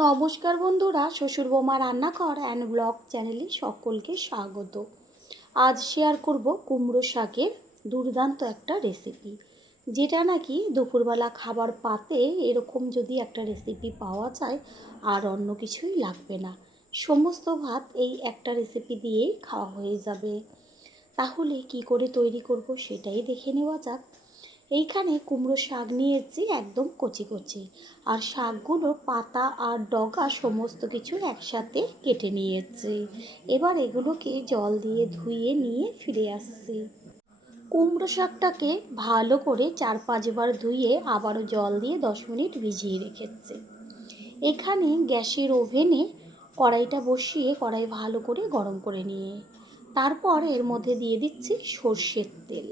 নমস্কার বন্ধুরা, শ্বশুর বৌমা রান্নাঘর অ্যান্ড ব্লগ চ্যানেলে সকলকে স্বাগত। আজ শেয়ার করব কুমড়ো শাকের দুর্দান্ত একটা রেসিপি, যেটা নাকি দুপুরবেলা খাবার পাতে এরকম যদি একটা রেসিপি পাওয়া যায় আর অন্য কিছুই লাগবে না, সমস্ত ভাত এই একটা রেসিপি দিয়েই খাওয়া হয়ে যাবে। তাহলে কি করে তৈরি করব সেটাই দেখে নেওয়া যাক। এইখানে কুমড়ো শাক নিয়েছি একদম কচি কচি, আর শাকগুলো পাতা আর ডগা সমস্ত কিছু একসাথে কেটে নিয়েছি। এবার এগুলোকে জল দিয়ে ধুয়ে নিয়ে ফিরে আসছি। কুমড়ো শাকটাকে ভালো করে 4-5 বার ধুয়ে আবারও জল দিয়ে 10 মিনিট ভিজিয়ে রেখেছি। এখানে গ্যাসের ওভেনে কড়াইটা বসিয়ে কড়াই ভালো করে গরম করে নিয়ে তারপর এর মধ্যে দিয়ে দিচ্ছি সর্ষের তেল।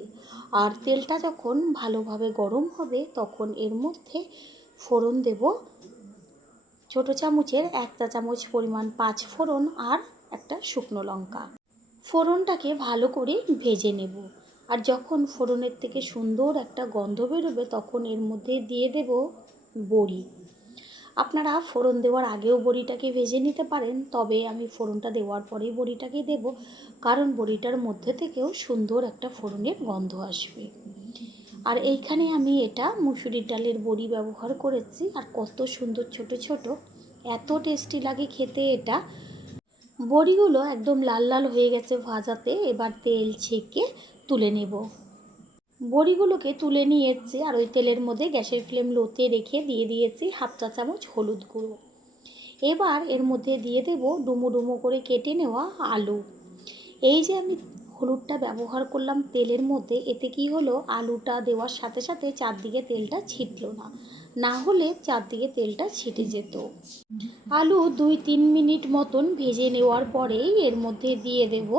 আর তেলটা যখন ভালোভাবে গরম হবে তখন এর মধ্যে ফোড়ন দেব। ছোটো চামচের 1 চা চামচ পরিমাণ 5 ফোড়ন আর একটা শুকনো লঙ্কা। ফোড়নটাকে ভালো করে ভেজে নেব। আর যখন ফোড়নের থেকে সুন্দর একটা গন্ধ বেরোবে তখন এর মধ্যে দিয়ে দেব বড়ি। আপনারা ফোড়ন দেওয়ার আগেও বড়িটাকে ভেজে নিতে পারেন, তবে আমি ফোড়নটা দেওয়ার পরেই বড়িটাকে দেব, কারণ বড়িটার মধ্যে থেকেও সুন্দর একটা ফোড়নের গন্ধ আসবে। আর এইখানে আমি এটা মুসুরির ডালের বড়ি ব্যবহার করেছি, আর কত সুন্দর ছোট ছোট, এত টেস্টি লাগে খেতে এটা। বড়িগুলো একদম লাল লাল হয়ে গেছে ভাজাতে, এবার তেল ছেঁকে তুলে নেব। বড়িগুলোকে তুলে নিয়েছি আর ওই তেলের মধ্যে গ্যাসের ফ্লেম লোতে রেখে দিয়ে দিয়েছি 1/2 চা চামচ হলুদ গুঁড়ো। এবার এর মধ্যে দিয়ে দেব ডুমো ডুমো করে কেটে নেওয়া আলু। এই যে আমি হলুদটা ব্যবহার করলাম তেলের মধ্যে, এতে কি হলো, আলুটা দেওয়ার সাথে সাথে চারদিকে তেলটা ছিটলো না, না হলে চারদিকে তেলটা ছিটে যেত। আলু 2-3 মিনিট মতন ভেজে নেওয়ার পরেই এর মধ্যে দিয়ে দেব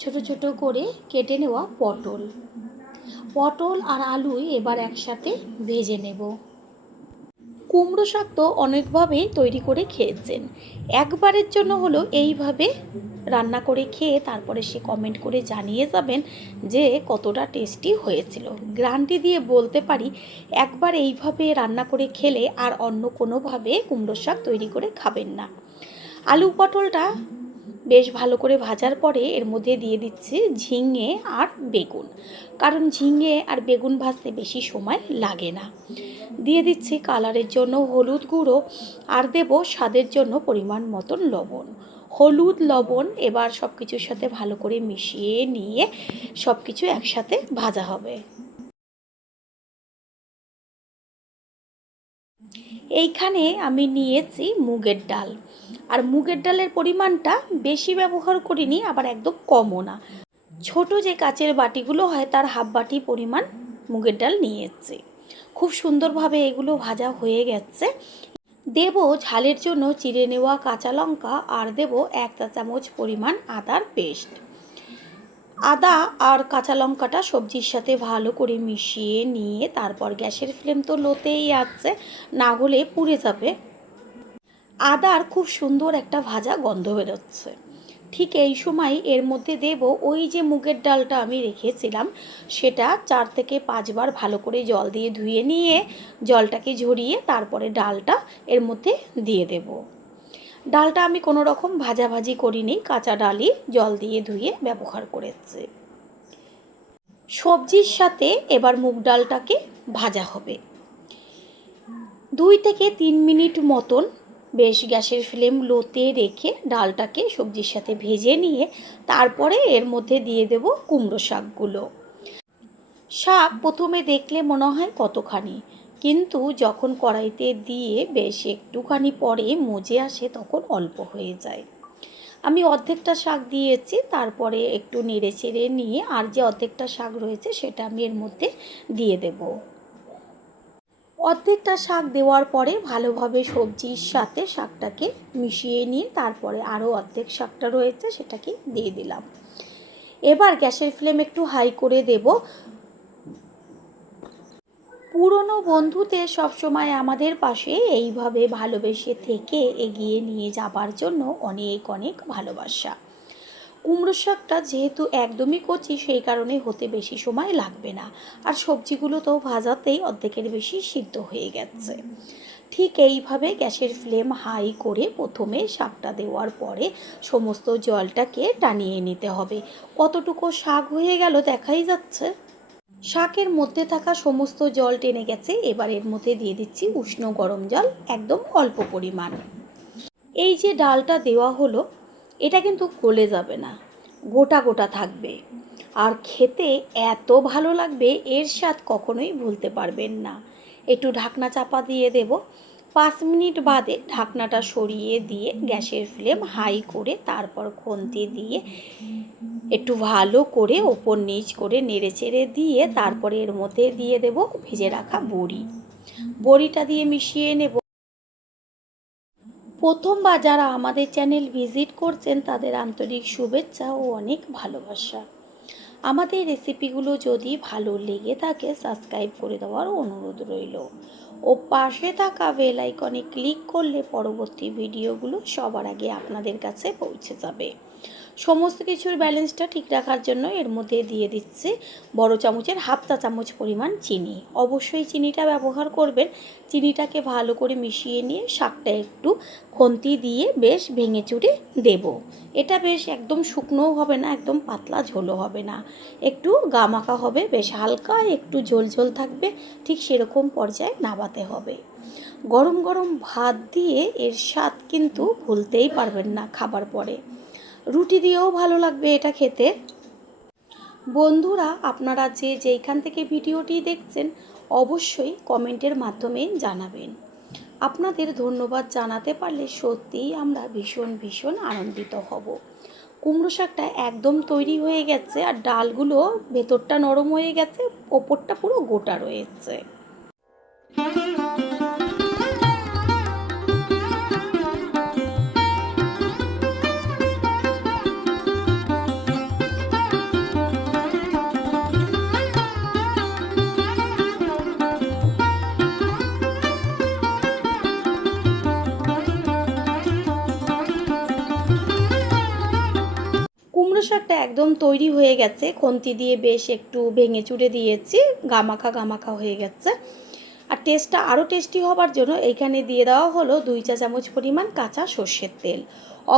ছোট ছোট করে কেটে নেওয়া পটল। পটল আর আলু এবার একসাথে ভেজে নেব। কুমড়ো শাক তো অনেকভাবেই তৈরি করে খেয়েছেন, একবারের জন্য হলো এইভাবে রান্না করে খেয়ে তারপরে সে কমেন্ট করে জানিয়ে যাবেন যে কতটা টেস্টি হয়েছিল। গ্যারান্টি দিয়ে বলতে পারি, একবার এইভাবে রান্না করে খেলে আর অন্য কোনোভাবে কুমড়ো শাক তৈরি করে খাবেন না। আলু পটলটা বেশ ভালো করে ভাজার পরে এর মধ্যে দিয়ে দিচ্ছি ঝিঙে আর বেগুন, কারণ ঝিঙে আর বেগুন ভাজতে বেশি সময় লাগে না। দিয়ে দিচ্ছি কালারের জন্য হলুদ গুঁড়ো, আর দেব স্বাদের জন্য পরিমাণ মতন লবণ। হলুদ লবণ এবার সব কিছুর সাথে ভালো করে মিশিয়ে নিয়ে সব কিছু একসাথে ভাজা হবে। এইখানে আমি নিয়েছি মুগের ডাল, আর মুগের ডালের পরিমাণটা বেশি ব্যবহার করিনি, আবার একদম কমও না। ছোট যে কাচের বাটিগুলো হয় তার হাফ বাটি পরিমাণ মুগের ডাল নিয়েছি। খুব সুন্দরভাবে এগুলো ভাজা হয়ে গেছে। দেব ঝালের জন্য চিড়ে নেওয়া কাঁচা লঙ্কা, আর দেব 1 চা চামচ পরিমাণ আদার পেস্ট। আদা আর কাঁচা লঙ্কাটা সবজির সাথে ভালো করে মিশিয়ে নিয়ে তারপর গ্যাসের ফ্লেম তো লোতেই আছে, না হলে পুড়ে যাবে। আদার খুব সুন্দর একটা ভাজা গন্ধ বেরোচ্ছে। ঠিক এই সময় এর মধ্যে দেব ওই যে মুগের ডালটা আমি রেখেছিলাম, সেটা 4 থেকে 5 বার ভালো করে জল দিয়ে ধুয়ে নিয়ে জলটাকে ঝরিয়ে তারপরে ডালটা এর মধ্যে দিয়ে দেব। ডালটা আমি কোনো রকম ভাজাভাজি করিনি, কাঁচা ডালই জল দিয়ে ধুয়ে ব্যবহার করেছি। সবজির সাথে এবার মুগ ডালটাকে ভাজা হবে 2 থেকে 3 মিনিট মতন। বেশ গ্যাসের ফ্লেম লোতে রেখে ডালটাকে সবজির সাথে ভেজে নিয়ে তারপরে এর মধ্যে দিয়ে দেব কুমড়ো শাকগুলো। শাক প্রথমে দেখলে মনে হয় কতখানি, কিন্তু যখন কড়াইতে দিয়ে বেশ একটুখানি পরে মজে আসে তখন অল্প হয়ে যায়। আমি অর্ধেকটা শাক দিয়েছি, তারপরে একটু নেড়ে চেড়ে নিয়ে আর যে অর্ধেকটা শাক রয়েছে সেটা আমি এর মধ্যে দিয়ে দেব। অর্ধেকটা শাক দেওয়ার পরে ভালোভাবে সবজির সাথে শাকটাকে মিশিয়ে নিয়ে তারপরে আরও অর্ধেক শাকটা রয়েছে সেটাকে দিয়ে দিলাম। এবার গ্যাসের ফ্লেম একটু হাই করে দেব। পুরনো বন্ধুদের সবসময় আমাদের পাশে এইভাবে ভালোবেসে থেকে এগিয়ে নিয়ে যাবার জন্য অনেক অনেক ভালোবাসা। কুমড়ো শাকটা যেহেতু একদমই কচি, সেই কারণে হতে বেশি সময় লাগবে না, আর সবজিগুলো তো ভাজাতেই অর্ধেকের বেশি সিদ্ধ হয়ে গেছে। ঠিক এইভাবে গ্যাসের ফ্লেম হাই করে প্রথমে শাকটা দেওয়ার পরে সমস্ত জলটাকে টানিয়ে নিতে হবে। কতটুকু শাক হয়ে গেল দেখাই যাচ্ছে। শাকের মধ্যে থাকা সমস্ত জল টেনে গেছে। এবার এর মধ্যে দিয়ে দিচ্ছি উষ্ণ গরম জল, একদম অল্প পরিমাণ। এই যে ডালটা দেওয়া হলো, এটা কিন্তু গলে যাবে না, গোটা গোটা থাকবে, আর খেতে এত ভালো লাগবে, এর স্বাদ কখনোই ভুলতে পারবেন না। একটু ঢাকনা চাপা দিয়ে দেব। 5 মিনিট বাদে ঢাকনাটা সরিয়ে দিয়ে গ্যাসের ফ্লেম হাই করে তারপর খুন্তি দিয়ে একটু ভালো করে ওপর নিচ করে নেড়েচেড়ে দিয়ে তারপরে এর মধ্যে দিয়ে দেব ভেজে রাখা বড়ি। বড়িটা দিয়ে মিশিয়ে নেব। প্রথমবার যারা আমাদের চ্যানেল ভিজিট করছেন তাদের আন্তরিক শুভেচ্ছা ও অনেক ভালোবাসা। আমাদের রেসিপিগুলো যদি ভালো লেগে থাকে সাবস্ক্রাইব করে দেওয়ার অনুরোধ রইল ও পাশে থাকা বেল আইকনে ক্লিক করলে পরবর্তী ভিডিওগুলো সবার আগে আপনাদের কাছে পৌঁছে যাবে। সমস্ত কিছুর ব্যালেন্সটা ঠিক রাখার জন্য এর মধ্যে দিয়ে দিচ্ছি বড় চামচের হাফ চা চামচ পরিমাণ চিনি। অবশ্যই চিনিটা ব্যবহার করবেন। চিনিটাকে ভালো করে মিশিয়ে নিয়ে শাকটা একটু খুন্তি দিয়ে বেশ ভেঙে চুরে দেব। এটা বেশ একদম শুকনোও হবে না, একদম পাতলা ঝোলও হবে না, একটু গামাখা হবে, বেশ হালকা একটু ঝোল ঝোল থাকবে, ঠিক সেরকম পর্যায়ে নামাতে হবে। গরম গরম ভাত দিয়ে এর স্বাদ কিন্তু ভুলতেই পারবেন না খাবার পরে। রুটি দিয়েও ভালো লাগবে এটা খেতে। বন্ধুরা, আপনারা যেইখান থেকে ভিডিওটি দেখছেন অবশ্যই কমেন্টের মাধ্যমে জানাবেন। আপনাদের ধন্যবাদ জানাতে পারলে সত্যিই আমরা ভীষণ ভীষণ আনন্দিত হব। কুমড়ো শাকটা একদম তৈরি হয়ে গেছে, আর ডালগুলো ভেতরটা নরম হয়ে গেছে, ওপরটা পুরো গোটা রয়েছে। কুমড়ো শাকটা একদম তৈরি হয়ে গেছে, খুন্তি দিয়ে বেশ একটু ভেঙে চুড়ে দিয়েছি, গামাখা গামাখা হয়ে গেছে। আর টেস্টটা আরও টেস্টি হবার জন্য এইখানে দিয়ে দেওয়া হলো 2 চা চামচ পরিমাণ কাঁচা সর্ষের তেল।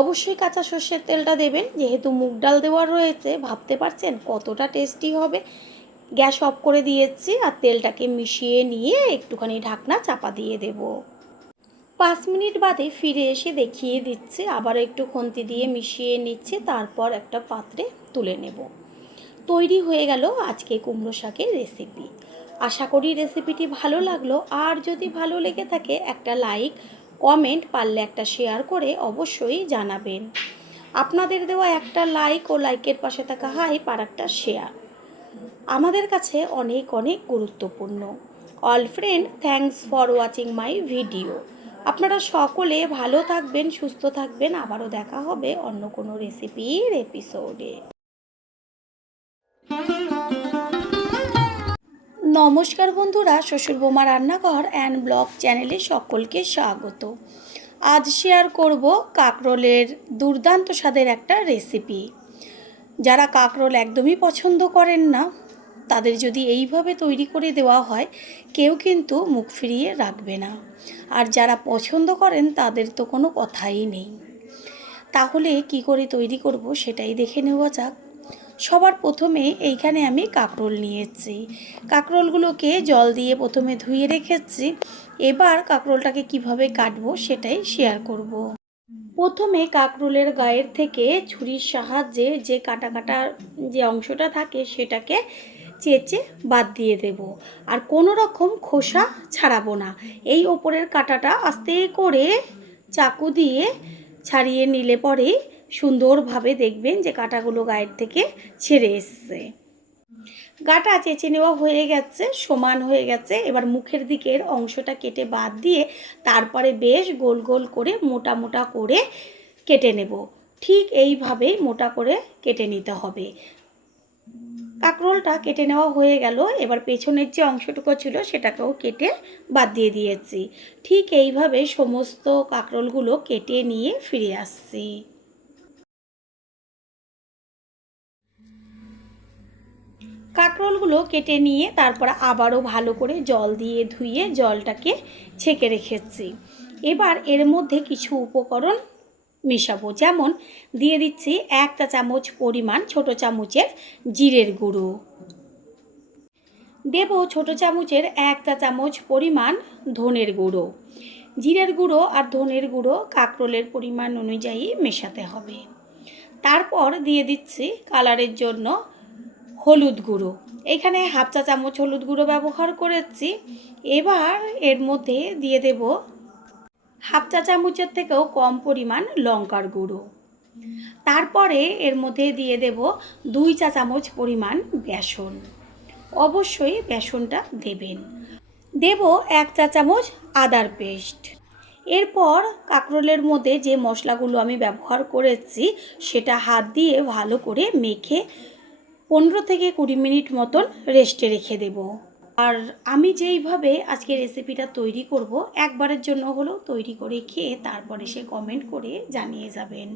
অবশ্যই কাঁচা সর্ষের তেলটা দেবেন, যেহেতু মুগ ডাল দেওয়া রয়েছে। ভাবতে পারছেন কতটা টেস্টি হবে। গ্যাস অফ করে দিয়েছি আর তেলটাকে মিশিয়ে নিয়ে একটুখানি ঢাকনা চাপা দিয়ে দেব। 5 মিনিট বাদে ফিরে এসে দেখিয়ে দিচ্ছি, আবার একটু খুন্তি দিয়ে মিশিয়ে নিচ্ছে, তারপর একটা পাত্রে তুলে নেব। তৈরি হয়ে গেল আজকে কুমড়ো শাকের রেসিপি। আশা করি রেসিপিটি ভালো লাগলো, আর যদি ভালো লেগে থাকে একটা লাইক, কমেন্ট, পারলে একটা শেয়ার করে অবশ্যই জানাবেন। আপনাদের দেওয়া একটা লাইক ও লাইকের পাশে থাকা হাইপ আর একটা শেয়ার আমাদের কাছে অনেক অনেক গুরুত্বপূর্ণ। All friend, thanks for watching my video. আপনারা সকলে ভালো থাকবেন, সুস্থ থাকবেন। আবারও দেখা হবে অন্য কোনো রেসিপির এপিসোডে। নমস্কার বন্ধুরা, শ্বশুর বৌমা রান্নাঘর অ্যান্ড ব্লগ চ্যানেলে সকলকে স্বাগত। আজ শেয়ার করব কাঁকরোলের দুর্দান্ত স্বাদের একটা রেসিপি। যারা কাঁকরোল একদমই পছন্দ করেন না তাদের যদি এইভাবে তৈরি করে দেওয়া হয় কেউ কিন্তু মুখ ফিরিয়ে রাখবে না, আর যারা পছন্দ করেন তাদের তো কোনো কথাই নেই। তাহলে কি করে তৈরি করব সেটাই দেখে নেওয়া যাক। সবার প্রথমে এইখানে আমি কাঁকরোল নিয়েছি। কাঁকরোলগুলোকে জল দিয়ে প্রথমে ধুয়ে রেখেছি। এবার কাঁকরোলটাকে কিভাবে কাটবো সেটাই শেয়ার করব। প্রথমে কাঁকরোলের গায়ের থেকে ছুরির সাহায্যে যে কাটা কাটা যে অংশটা থাকে সেটাকে চেঁচে বাদ দিয়ে দেব, আর কোনো রকম খোসা ছাড়াবো না। এই ওপরের কাটাটা আস্তে করে চাকু দিয়ে ছাড়িয়ে নিলে পরে সুন্দরভাবে দেখবেন যে কাটাগুলো গায়ের থেকে ছেড়ে এসছে। গাটা চেঁচে নেওয়া হয়ে গেছে, সমান হয়ে গেছে। এবার মুখের দিকের অংশটা কেটে বাদ দিয়ে তারপরে বেশ গোল গোল করে মোটা মোটা করে কেটে নেব। ঠিক এইভাবে মোটা করে কেটে নিতে হবে। কাঁকরোলটা কেটে নেওয়া হয়ে গেল। এবার পেছনের যে অংশটুকু ছিল সেটাকেও কেটে বাদ দিয়ে দিয়েছি। ঠিক এইভাবে সমস্ত কাঁকরোলগুলো কেটে নিয়ে ফিরে আসছি। কাঁকরোলগুলো কেটে নিয়ে তারপর আবারও ভালো করে জল দিয়ে ধুয়ে জলটাকে ছেঁকে রেখেছি। এবার এর মধ্যে কিছু উপকরণ মেশাবো, যেমন দিয়ে দিচ্ছি 1 চা চামচ পরিমাণ ছোট চামচের জিরের গুঁড়ো, দেব ছোট চামচের 1 চা চামচ পরিমাণ ধনের গুঁড়ো। জিরের গুঁড়ো আর ধনের গুঁড়ো কাঁকরোলের পরিমাণ অনুযায়ী মেশাতে হবে। তারপর দিয়ে দিচ্ছি কালারের জন্য হলুদ গুঁড়ো, এখানে 1/2 চা চামচ হলুদ গুঁড়ো ব্যবহার করেছি। এবার এর মধ্যে দিয়ে দেব 1/2 চা চামচের থেকেও কম পরিমাণ লঙ্কার গুঁড়ো। তারপরে এর মধ্যে দিয়ে দেব 2 চা চামচ পরিমাণ বেসন, অবশ্যই বেসনটা দেবেন। দেব 1 চা চামচ আদার পেস্ট। এরপর কাঁকরোলের মধ্যে যে মশলাগুলো আমি ব্যবহার করেছি সেটা হাত দিয়ে ভালো করে মেখে 15 থেকে 20 মিনিট মতন রেস্টে রেখে দেব। আর আমি যেইভাবে আজকে রেসিপিটা তৈরি করব, একবারের জন্য হলেও তৈরি করে খেয়ে তারপরে সে কমেন্ট করে জানিয়ে যাবেন।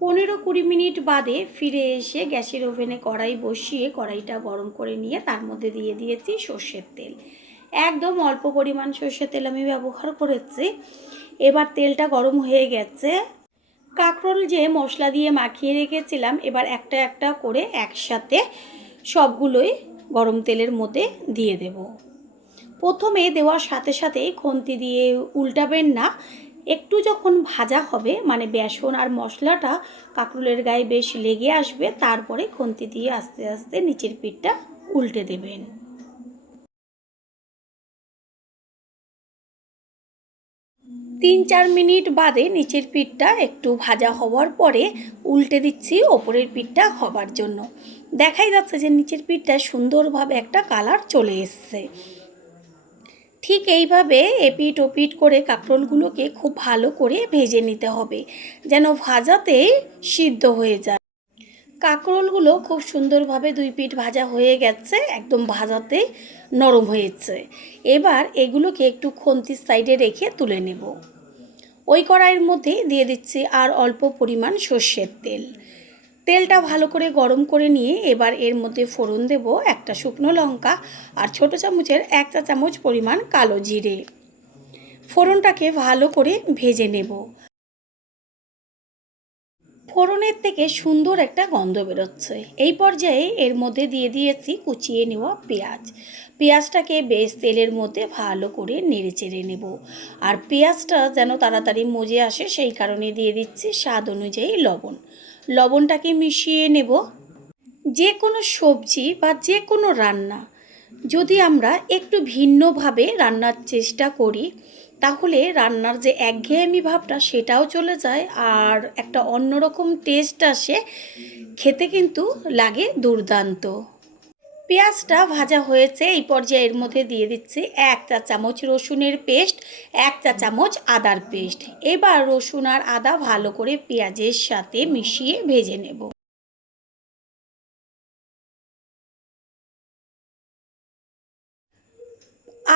15-20 মিনিট বাদে ফিরে এসে গ্যাসের ওভেনে কড়াই বসিয়ে কড়াইটা গরম করে নিয়ে তার মধ্যে দিয়ে দিয়েছি সর্ষের তেল। একদম অল্প পরিমাণ সর্ষের তেল আমি ব্যবহার করেছি। এবার তেলটা গরম হয়ে গেছে। কাঁকরোল যে মশলা দিয়ে মাখিয়ে রেখেছিলাম, এবার একটা একটা করে একসাথে সবগুলোই গরম তেলের মধ্যে দিয়ে দেব। প্রথমে দেওয়ার সাথে সাথেই খুন্তি দিয়ে উল্টাবেন না, একটু যখন ভাজা হবে মানে বেসন আর মশলাটা কাঁকরোলের গায়ে বেশ লেগে আসবে, তারপরে খুন্তি দিয়ে আস্তে আস্তে নিচের পিঠটা উল্টে দেবেন। 3-4 মিনিট বাদে নিচের পিঠটা একটু ভাজা হওয়ার পরে উল্টে দিচ্ছি ওপরের পিঠটা হবার জন্য। দেখাই যাচ্ছে যে নিচের পিঠটা সুন্দরভাবে একটা কালার চলে এসছে। ঠিক এইভাবে এপিট ওপিট করে কাঁকরোলগুলোকে খুব ভালো করে ভেজে নিতে হবে, যেন ভাজাতেই সিদ্ধ হয়ে যায়। কাঁকরোলগুলো খুব সুন্দরভাবে 2 পিঠ ভাজা হয়ে গেছে, একদম ভাজাতেই নরম হয়েছে। এবার এগুলোকে একটু খুন্তির সাইডে রেখে তুলে নেব। ওই কড়াইয়ের মধ্যে দিয়ে দিচ্ছি আর অল্প পরিমাণ সর্ষের তেল। তেলটা ভালো করে গরম করে নিয়ে এবার এর মধ্যে ফোড়ন দেব একটা শুকনো লঙ্কা আর ছোট চামচের 1 চা চামচ পরিমাণ কালো জিরে। ফোড়নটাকে ভালো করে ভেজে নেব। ফোড়নের থেকে সুন্দর একটা গন্ধ বেরোচ্ছে। এই পর্যায়ে এর মধ্যে দিয়ে দিয়েছি কুচিয়ে নেওয়া পেঁয়াজ। পেঁয়াজটাকে বেশ তেলের মধ্যে ভালো করে নেড়ে চেড়ে নেব। আর পেঁয়াজটা যেন তাড়াতাড়ি মজে আসে সেই কারণে দিয়ে দিচ্ছি স্বাদ অনুযায়ী লবণ। লবণটাকে মিশিয়ে নেব। যে কোনো সবজি বা যে কোনো রান্না যদি আমরা একটু ভিন্নভাবে রান্নার চেষ্টা করি, তাহলে রান্নার যে একঘেয়েমি ভাবটা সেটাও চলে যায় আর একটা অন্যরকম টেস্ট আসে, খেতে কিন্তু লাগে দুর্দান্ত। পেঁয়াজটা ভাজা হয়েছে, এই পর্যায়ে এর মধ্যে দিয়ে দিচ্ছি 1 চা চামচ রসুনের পেস্ট, 1 চা চামচ আদার পেস্ট। এবার রসুন আর আদা ভালো করে পেঁয়াজের সাথে মিশিয়ে ভেজে নেব।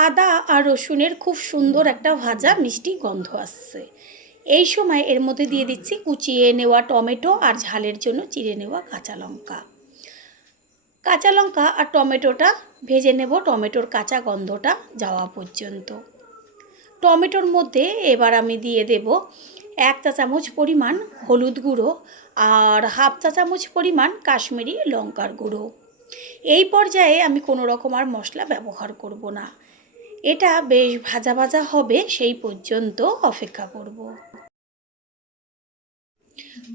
আদা আর রসুনের খুব সুন্দর একটা ভাজা মিষ্টি গন্ধ আসছে। এই সময় এর মধ্যে দিয়ে দিচ্ছি কুচিয়ে নেওয়া টমেটো আর ঝালের জন্য চিড়ে নেওয়া কাঁচা লঙ্কা। কাঁচা লঙ্কা আর টমেটোটা ভেজে নেব টমেটোর কাঁচা গন্ধটা যাওয়া পর্যন্ত। টমেটোর মধ্যে এবার আমি দিয়ে দেব 1 চা চামচ পরিমাণ হলুদ গুঁড়ো আর 1/2 চা চামচ পরিমাণ কাশ্মীরি লঙ্কার গুঁড়ো। এই পর্যায়ে আমি কোনো রকম আর মশলা ব্যবহার করব না। এটা বেশ ভাজা ভাজা হবে সেই পর্যন্ত অপেক্ষা করব।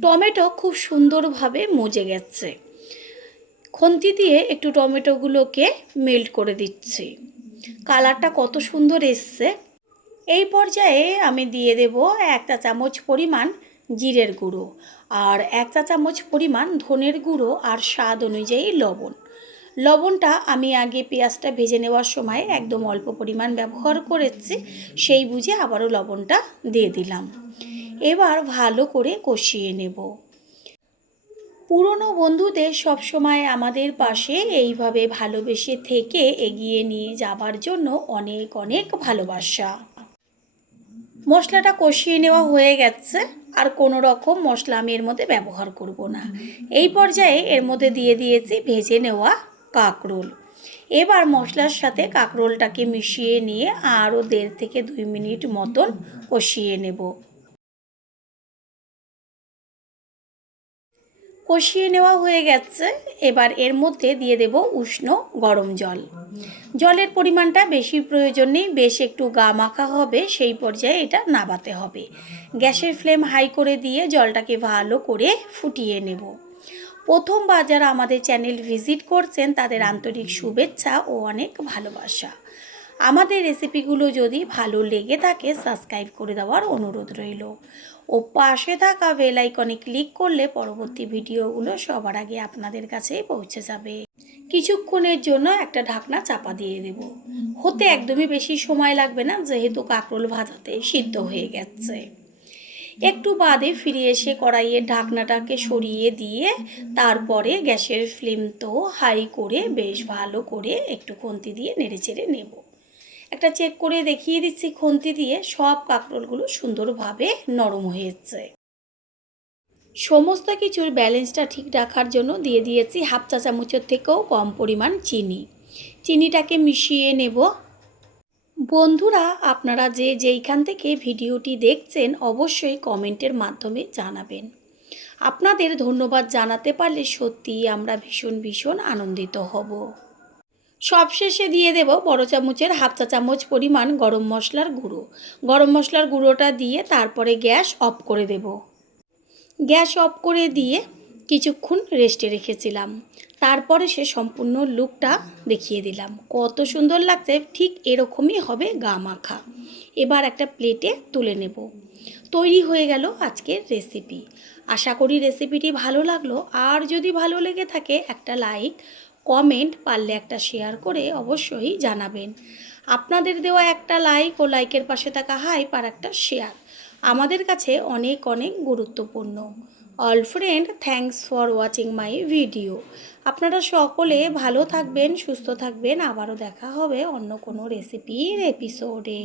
টমেটো খুব সুন্দরভাবে মজে গেছে। খুন্তি দিয়ে একটু টমেটোগুলোকে মেল্ট করে দিচ্ছি। কালারটা কত সুন্দর এসছে। এই পর্যায়ে আমি দিয়ে দেব 1 চা চামচ পরিমাণ জিরের গুঁড়ো আর 1 চা চামচ পরিমাণ ধনের গুঁড়ো আর স্বাদ অনুযায়ী লবণ। লবণটা আমি আগে পেঁয়াজটা ভেজে নেওয়ার সময় একদম অল্প পরিমাণ ব্যবহার করেছি, সেই বুঝে আবারও লবণটা দিয়ে দিলাম। এবার ভালো করে কষিয়ে নেব। পুরনো বন্ধুদের সবসময় আমাদের পাশে এইভাবে ভালোবেসে থেকে এগিয়ে নিয়ে যাবার জন্য অনেক অনেক ভালোবাসা। মশলাটা কষিয়ে নেওয়া হয়ে গেছে, আর কোনো রকম মশলা আমি এর মধ্যে ব্যবহার করব না। এই পর্যায়ে এর মধ্যে দিয়ে দিয়েছি ভেজে নেওয়া কাঁকরোল। এবার মশলার সাথে কাঁকরোলটাকে মিশিয়ে নিয়ে আরও 1.5 থেকে 2 মিনিট মতন কষিয়ে নেব। কষিয়ে নেওয়া হয়ে গেছে। এবার এর মধ্যে দিয়ে দেব উষ্ণ গরম জল। জলের পরিমাণটা বেশি প্রয়োজন নেই, বেশ একটু গা মাখা হবে, সেই পর্যায়ে এটা নাবাতে হবে। গ্যাসের ফ্লেম হাই করে দিয়ে জলটাকে ভালো করে ফুটিয়ে নেব। প্রথমবার যারা আমাদের চ্যানেল ভিজিট করছেন তাদের আন্তরিক শুভেচ্ছা ও অনেক ভালোবাসা। আমাদের রেসিপিগুলো যদি ভালো লেগে থাকে সাবস্ক্রাইব করে দেওয়ার অনুরোধ রইল ও পাশে থাকা বেল আইকনে ক্লিক করলে পরবর্তী ভিডিওগুলো সবার আগে আপনাদের কাছে পৌঁছে যাবে। কিছুক্ষণের জন্য একটা ঢাকনা চাপা দিয়ে দেব। হতে একদমই বেশি সময় লাগবে না, যেহেতু কাঁকরোল ভাজাতে সিদ্ধ হয়ে গেছে। একটু বাদে ফিরে এসে কড়াইয়ের ঢাকনাটাকে সরিয়ে দিয়ে তারপরে গ্যাসের ফ্লেম তো হাই করে বেশ ভালো করে একটু খুন্তি দিয়ে নেড়েচেড়ে নেব। একটা চেক করে দেখিয়ে দিচ্ছি খুন্তি দিয়ে, সব কাঁকরোলগুলো সুন্দরভাবে নরম হয়েছে। সমস্ত কিছুর ব্যালেন্সটা ঠিক রাখার জন্য দিয়ে দিয়েছি 1/2 চা চামচের থেকেও কম পরিমাণ চিনি। চিনিটাকে মিশিয়ে নেব। বন্ধুরা, আপনারা যেইখান থেকে ভিডিওটি দেখছেন অবশ্যই কমেন্টের মাধ্যমে জানাবেন। আপনাদের ধন্যবাদ জানাতে পারলে সত্যিই আমরা ভীষণ আনন্দিত হব। সবশেষে দিয়ে দেব বড় চামচের 1/2 চা চামচ পরিমাণ গরম মশলার গুঁড়ো। গরম মশলার গুঁড়োটা দিয়ে তারপরে গ্যাস অফ করে দেব। গ্যাস অফ করে দিয়ে কিছুক্ষণ রেস্টে রেখেছিলাম। তারপরে সে সম্পূর্ণ লুকটা দেখিয়ে দিলাম। কত সুন্দর লাগছে, ঠিক এরকমই হবে গা মাখা। এবার একটা প্লেটে তুলে নেব। তৈরি হয়ে গেল আজকের রেসিপি। আশা করি রেসিপিটি ভালো লাগলো। আর যদি ভালো লেগে থাকে একটা লাইক, কমেন্ট, পারলে একটা শেয়ার করে অবশ্যই জানাবেন। আপনাদের দেওয়া একটা লাইক ও লাইকের পাশে থাকা হাইপ আর একটা শেয়ার আমাদের কাছে অনেক গুরুত্বপূর্ণ। All friend, thanks for watching my video. আপনারা সকলে ভালো থাকবেন, সুস্থ থাকবেন। আবারও দেখা হবে অন্য কোনো রেসিপির এপিসোডে।